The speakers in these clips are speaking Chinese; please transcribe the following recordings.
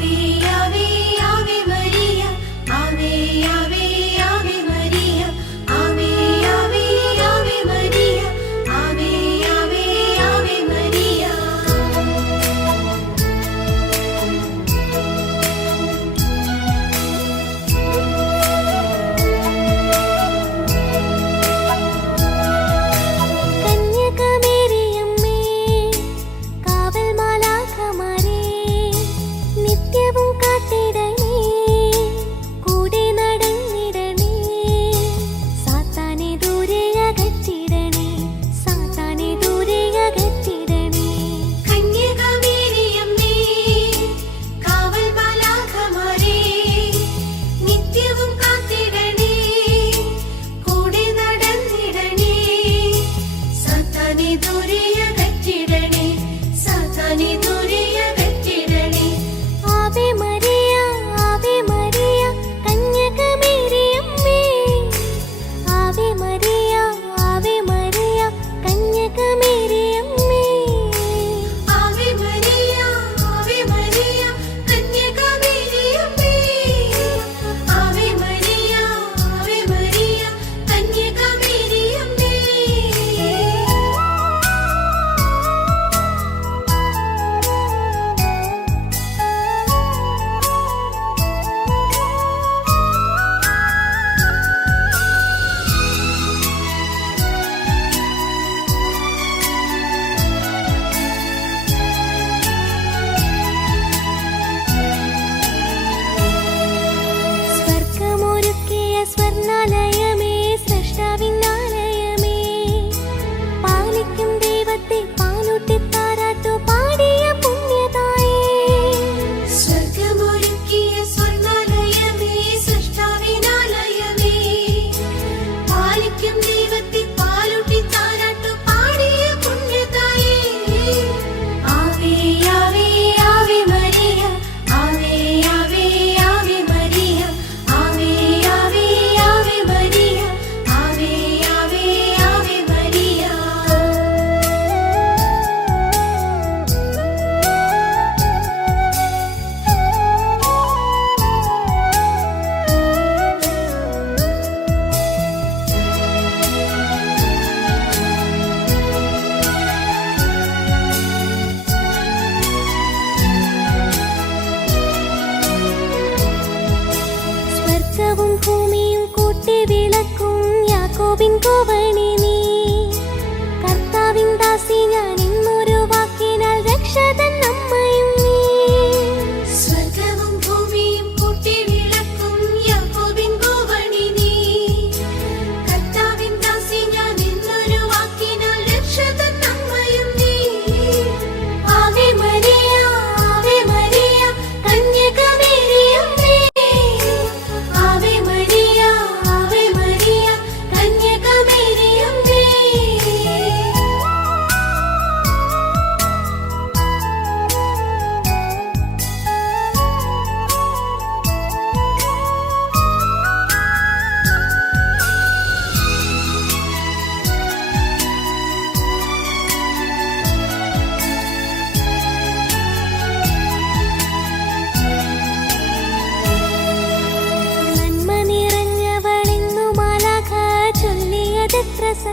be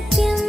天。